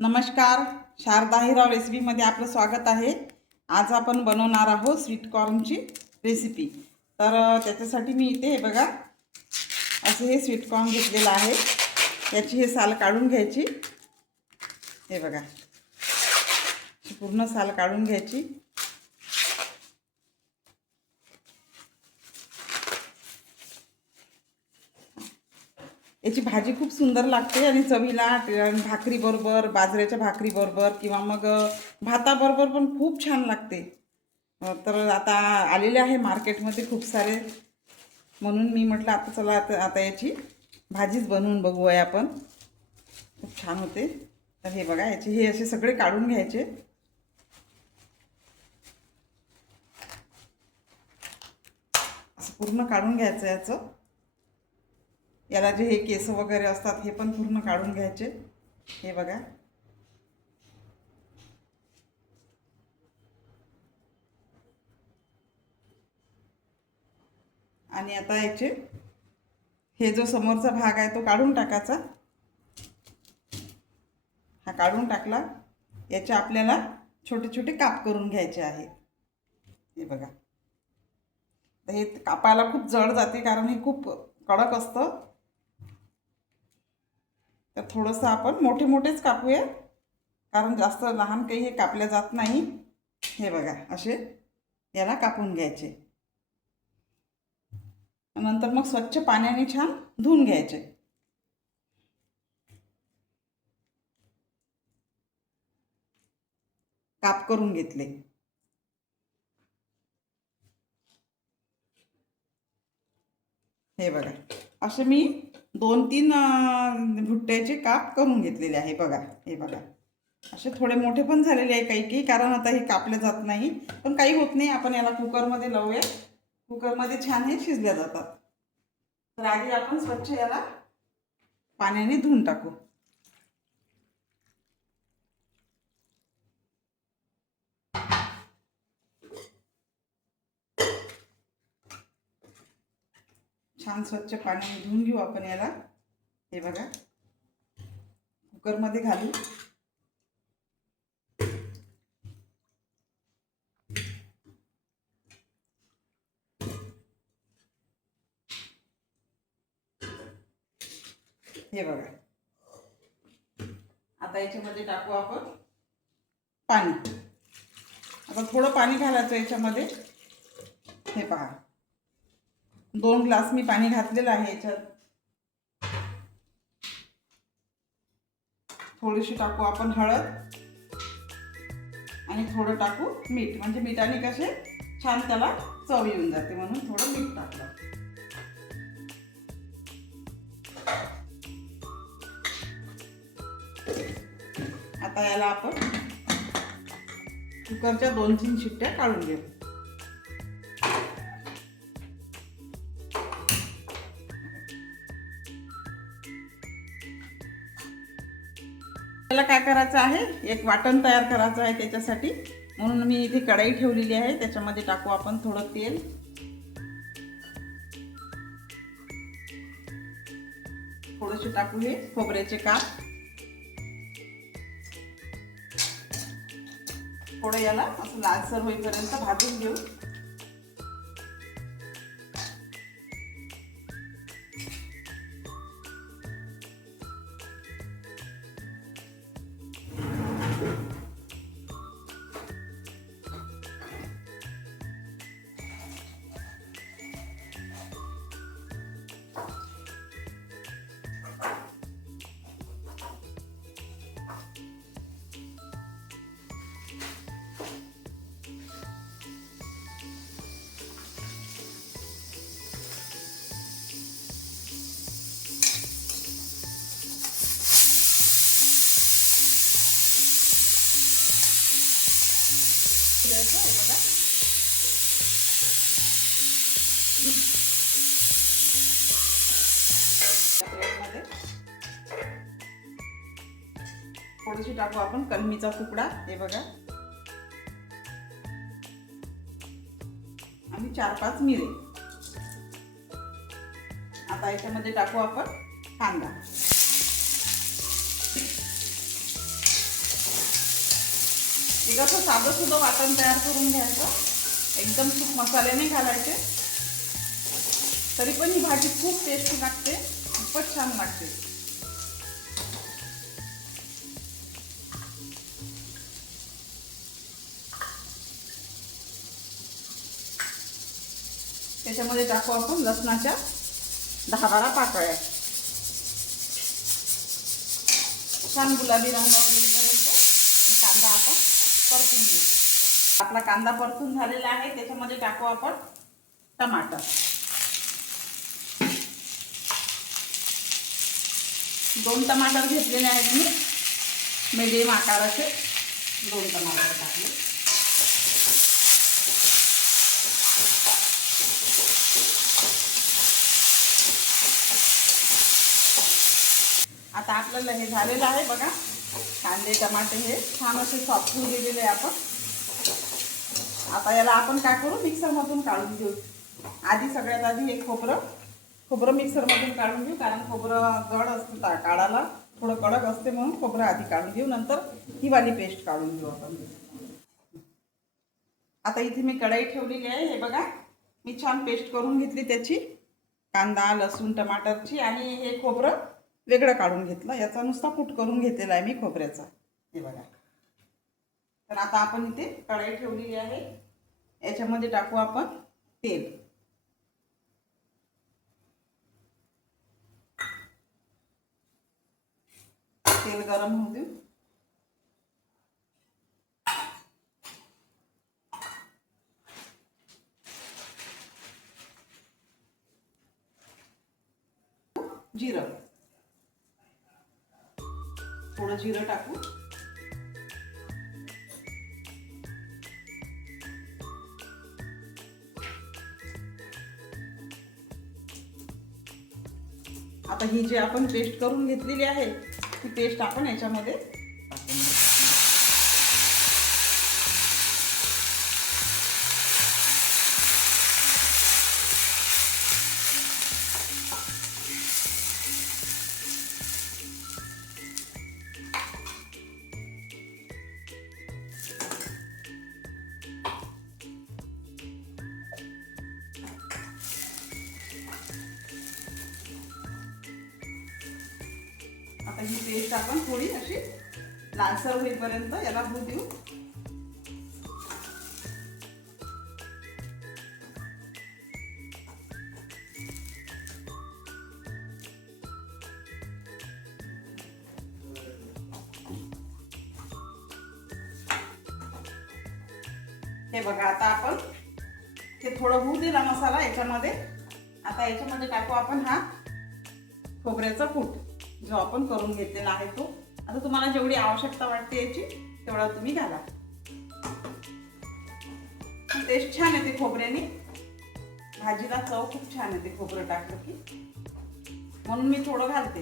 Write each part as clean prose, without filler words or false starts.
नमस्कार, शारदा हिराव रेसिपीमध्ये आपलं स्वागत आहे। आज आपण बनवणार आहोत स्वीट कॉर्नची रेसिपी। तर त्याच्यासाठी मी इथे हे बघा असे हे स्वीट कॉर्न घेतलेलं आहे। याची हे साल काढून घ्यायची। हे बघा पूर्ण साल काढून घ्यायची। याची भाजी खूप सुंदर लागते आणि चवीला भाकरी बरोबर, बाजरीच्या भाकरी बरोबर किंवा मग भाताबरोबर पण खूप छान लागते। तर आता आलेले आहे मार्केटमध्ये खूप सारे, म्हणून मी म्हटलं आता चला आता याची भाजीच बनवून बघूया आपण, खूप छान होते। तर हे बघा याचे हे असे सगळे काढून घ्यायचे। असं पूर्ण काढून घ्यायचं याचं। याला जे हे केस वगैरे असतात हे पण पूर्ण काढून घ्यायचे। हे बघा आणि आता याचे हे जो समोरचा भाग आहे तो काढून टाकायचा। हा काढून टाकला, याचे आपल्याला छोटे छोटे काप करून घ्यायचे आहे। हे बघा हे कापायला खूप जड जाते कारण हे खूप कडक असतं। तर थोडंसं आपण मोठे मोठेच कापूया कारण जास्त लहान काही हे कापल्या जात नाही। हे बघा असे याला कापून घ्यायचे। नंतर मग स्वच्छ पाण्याने छान धुवून घ्यायचे। काप करून घेतले। हे बघा असे मी 2-3 भुट्ट्याचे काप करून घेतलेले आहे। बघा हे बघा असे थोडे मोठे पण झालेले आहे काही काही, कारण आता हे कापले जात नाही, पण काही होत नाही। आपण याला कुकरमध्ये लावूया, कुकरमध्ये छान हे शिजल्या जातात। तर आधी आपण स्वच्छ याला पाण्याने धुवून टाकू। छान स्वच्छ पाण्याने धुवून घेऊ आपण याला। हे बघा कुकरमध्ये घालू। हे बघा आता याच्यामध्ये टाकू आपण पाणी। आता थोडं पाणी घालायचं याच्यामध्ये। हे पहा 2 ग्लास मी पाणी घातलेलं आहे याच्यात। थोडीशी टाकू आपण हळद आणि थोडं टाकू मीठ, म्हणजे मीठाने कसे छान त्याला चव येऊन जाते, म्हणून थोडं मीठ टाकलं। आता याला आपण कुकरच्या 2-3 शिट्ट्या काढून घेऊ। त्याला काय करायचं आहे, एक वाटण तयार करायचं आहे त्याच्यासाठी, म्हणून मी इथे कढई ठेवलेली आहे। त्याच्यामध्ये टाकू आपण थोडं तेल, थोडेसे टाकू हे खोबऱ्याचे काप, थोडं याला असं लालसर होईपर्यंत भाजून घेऊ। बघा थोडीशी टाकू आपण कलमीचा तुकडा। हे बघा आणि 4-5 मिरी। आता याच्यामध्ये टाकू आपण कांदा। एक असं साधं सुद्धा वाटण तयार करून घ्यायचं, एकदम खूप मसाले नाही घालायचे, तरी पण ही भाजी खूप टेस्टी लागते, खूपच छान लागते. त्याच्यामध्ये टाकू आपण लसणाच्या 10-12 पाकळ्या. छान गुलाबी रंग येईपर्यंत कांदा आपण परतून घेऊ. आपला कांदा परतून झालेला आहे. त्याच्यामध्ये टाकू आपण टमाटर. 2 टमाटर घेतलेले आहेत मी, मीडियम आकाराचे 2 टमाटर टाकले. आता आपल्याला हे झालेलं आहे बघा, कांदे टमाटे हे छान असे सॉफ्ट होऊन गेलेले आहे. आता याला आपण काय करू, मिक्सरमधून काढून घेऊ. सगळ्यात आधी हे खोबरं मिक्सरमधून काढून घेऊ, कारण खोबरं जड असतं, काढायला थोडं कडक असते, म्हणून खोबरं आधी काढून घेऊ, नंतर ही वाली पेस्ट काढून घेऊ आपण. आता इथे मी कढई ठेवलेली आहे. हे बघा, मी छान पेस्ट करून घेतली त्याची, कांदा लसूण टमाटरची, आणि हे खोबरं वेगळं काढून घेतलं. याचा नुसता कूट करून घेतलेला आहे मी खोबऱ्याचा. हे बघा. तर आता आपण इथे कढई ठेवलेली आहे. याच्यामध्ये टाकू आपण तेल. तेल गरम होऊ देऊ. जिरं, थोडं जिरं टाकू. आता ही जी आपण पेस्ट करून घेतलेली आहे, ती पेस्ट आपण याच्यामध्ये टाकून घेऊ. आता ही पेस्ट आपण थोडी अशी लालसर होईपर्यंत याला होऊ देऊ. हे बघा, आता आपण हे थोडं होऊ दिला मसाला याच्यामध्ये. आता याच्यामध्ये टाकू आपण हा खोबऱ्याचा कूट, जो आपण करून घेतलेला आहे तो. आता तुम्हाला जेवढी आवश्यकता वाटते याची तेवढा तुम्ही घाला. टेस्ट छान येते खोबऱ्याने, भाजीला चव खूप छान येते खोबरं टाकलं की, म्हणून मी थोडं घालते.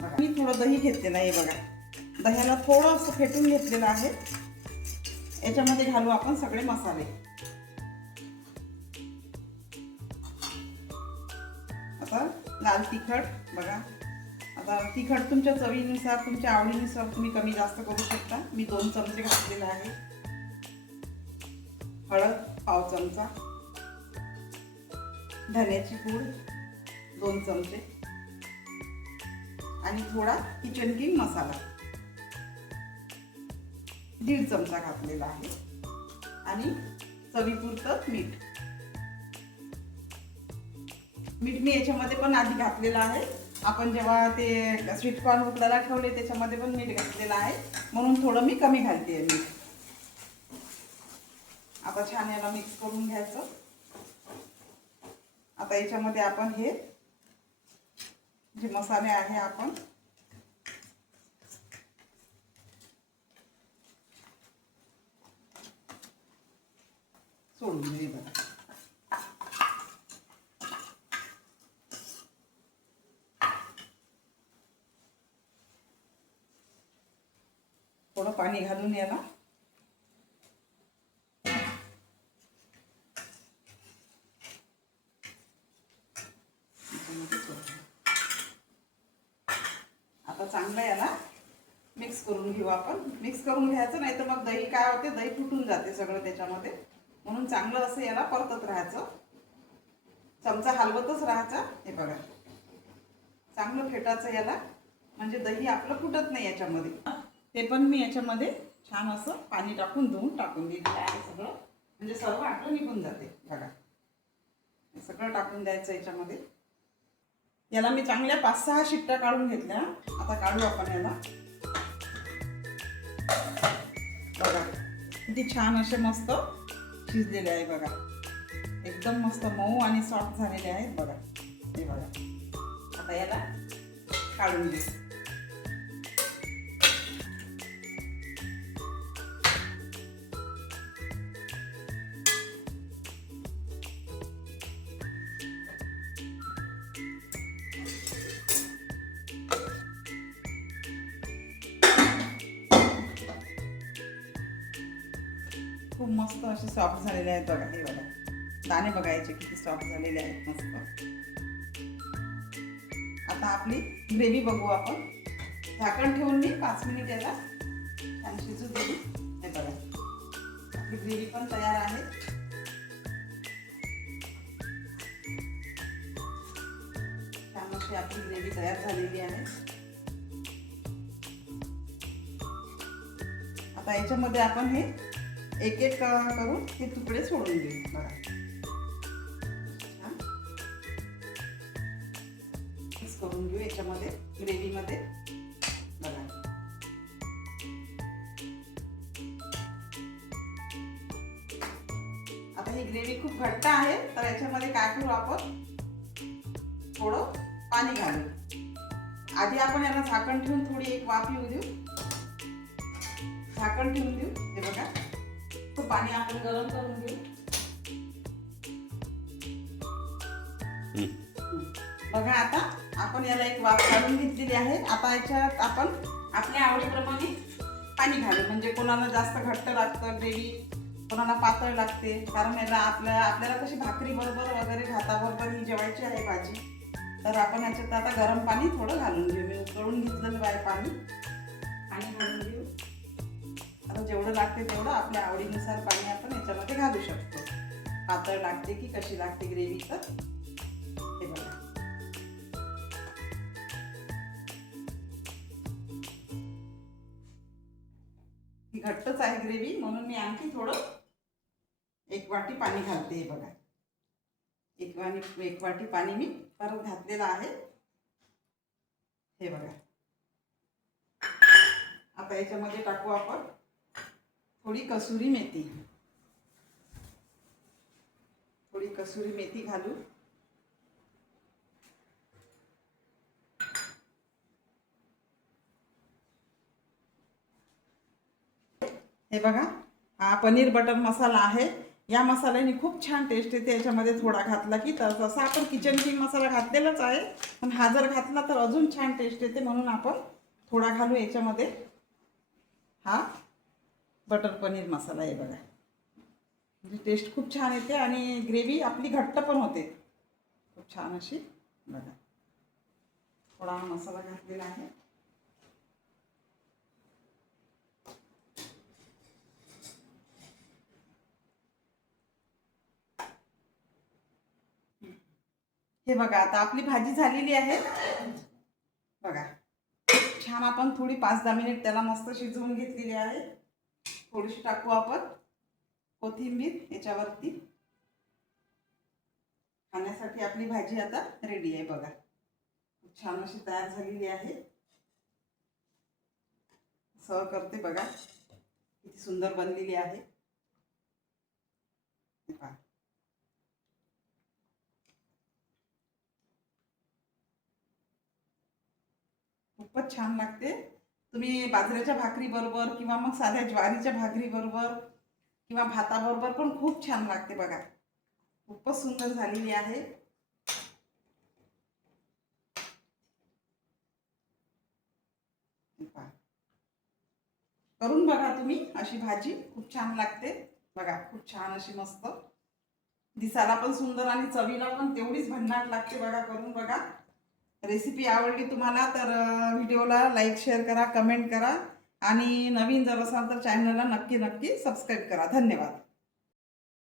बघा, मी थोडं दही घेतलेलं आहे. बघा, दह्याला थोडं असं फेटून घेतलेलं आहे. याच्यामध्ये घालू आपण सगळे मसाले. आता लाल तिखट, बघा, आता तिखट तुमच्या चवीनुसार तुमच्या आवडीनुसार तुम्ही कमी जास्त करू शकता. मी 2 चमचे घातलेले आहे. हळद 1/2 चमचा, धन्याची पूड 2 चमचे, आणि थोडा किचन किंग मसाला 1.5 चमचा घातलेला आहे, आणि चवीपुरतं मीठ. मीठ मी याच्यामध्ये पण आधी घातलेलं आहे. आपण जेव्हा ते स्वीट कॉर्न उकडायला ठेवले त्याच्यामध्ये पण मीठ घातलेलं आहे, म्हणून थोडं मी कमी घालते मीठ. आता छान याला मिक्स करून घ्यायचं. आता याच्यामध्ये आपण हे जे मसाले आहे आपण सोडून देऊ. बघा, थोडं पाणी घालून याला आता चांगलं याला मिक्स करून घेऊ आपण. मिक्स करून घ्यायचं, नाही तर मग दही काय होते, दही फुटून जाते सगळं त्याच्यामध्ये. म्हणून चांगलं असं याला परतत राहायचं, चमचा हलवतच राहायचा. हे बघा, चांगलं फेटायचं याला, म्हणजे दही आपलं फुटत नाही याच्यामध्ये. ते पण मी याच्यामध्ये छान असं पाणी टाकून धुवून टाकून दिलेलं आहे सगळं, म्हणजे सर्व आपलं निघून जाते. बघा, सगळं टाकून द्यायचं याच्यामध्ये. याला मी चांगल्या 5-6 शिट्ट्या काढून घेतल्या. आता काढू आपण याला. बघा किती छान असे मस्त शिजलेले आहे बघा, एकदम मस्त मऊ आणि सॉफ्ट झालेले आहेत बघा. हे बघा, आता याला काढून घेऊ. खूप मस्त असे सॉफ्ट झालेले आहेत बघा. हे बघा, दाणे बघायचे किती सॉफ्ट झालेले आहेत मस्त. आता आपली ग्रेव्ही बघू आपण. झाकण ठेवून मी 5 मिनिट याला छान शिजू दिली. हे बघा, आपली ग्रेव्ही पण तयार आहे. छान अशी आपली ग्रेव्ही तयार झालेली आहे. आता याच्यामध्ये आपण हे एक एक करून हे तुकडे सोडून देऊ. बघा, मिक्स करून घेऊ याच्यामध्ये, ग्रेव्हीमध्ये. बघा, आता ही ग्रेव्ही खूप घट्ट आहे, तर याच्यामध्ये काय करू आपण, थोडं पाणी घालू. आधी आपण याला झाकण ठेवून थोडी एक वाफ येऊ देऊ. झाकण ठेवून देऊ. हे बघा, तो पाणी आपण गरम करून घेऊ. बघा, आता आपण याला एक वाफ काढून घेतलेली आहे. आता याच्यात आपण आपल्या आवडीप्रमाणे पाणी घालू. म्हणजे कोणाला जास्त घट्ट लागतं ग्रेव्ही, कोणाला पातळ लागते. कारण याला आपल्याला कशी भाकरी बरोबर वगैरे भाताबरोबर ही जेवायची आहे भाजी, तर आपण याच्यात आता गरम पाणी थोडं घालून घेऊ. मी उकळून घेतलेलं आहे पाणी घालून घेऊ. आता जेवढं लागते तेवढं आपल्या आवडीनुसार पाणी आपण याच्यामध्ये घालू शकतो. पातळ लागते की कशी लागते ग्रेव्ही, तर हे बघा. ही घट्टच आहे ग्रेव्ही, म्हणून मी आणखी थोडं 1 वाटी पाणी घालते. हे बघा, एक वाटी पाणी मी परत घातलेलं आहे. हे बघा, आता याच्यामध्ये टाकू आपण थोडी कसुरी मेथी. थोडी कसुरी मेथी घालू. हे बघा, हा पनीर बटर मसाला आहे. या मसाल्याने खूप छान टेस्ट येते. याच्यामध्ये थोडा घातला की, तर तसा आपण किचन किंग मसाला घातलेलाच आहे, पण हा जर घातला तर अजून छान टेस्ट येते, म्हणून आपण थोडा घालू याच्यामध्ये. हा बटर पनीर मसाला आहे बघा, म्हणजे टेस्ट खूप छान येते आणि ग्रेव्ही आपली घट्ट पण होते खूप छान अशी. बघा, थोडा मसाला घातलेला आहे. हे बघा, आता आपली भाजी झालेली आहे. बघा, छान आपण थोडी 5-10 मिनिट त्याला मस्त शिजवून घेतलेली आहे. थोडीशी टाकू आपण कोथिंबीर याच्यावरती. खाण्यासाठी आपली भाजी आता रेडी आहे. बघा, खूप छान अशी तयार झालेली आहे. सर्व करते. बघा किती सुंदर बनलेली आहे. खूपच छान लागते. तुम्ही बाजरीच्या भाकरी बरोबर किंवा मग साध्या ज्वारीच्या भाकरी बरोबर किंवा भाताबरोबर पण खूप छान लागते. बघा, खूपच सुंदर झालेली आहे. करून बघा तुम्ही, अशी भाजी खूप छान लागते. बघा, खूप छान अशी मस्त दिसायला पण सुंदर आणि चवीला पण तेवढीच भन्नाट लागते. बघा, करून बघा. रेसिपी आवडली तुम्हाला तर व्हिडिओला लाईक शेअर करा, कमेंट करा आणि नवीन जर असाल तर चॅनलला नक्की नक्की सबस्क्राईब करा. धन्यवाद.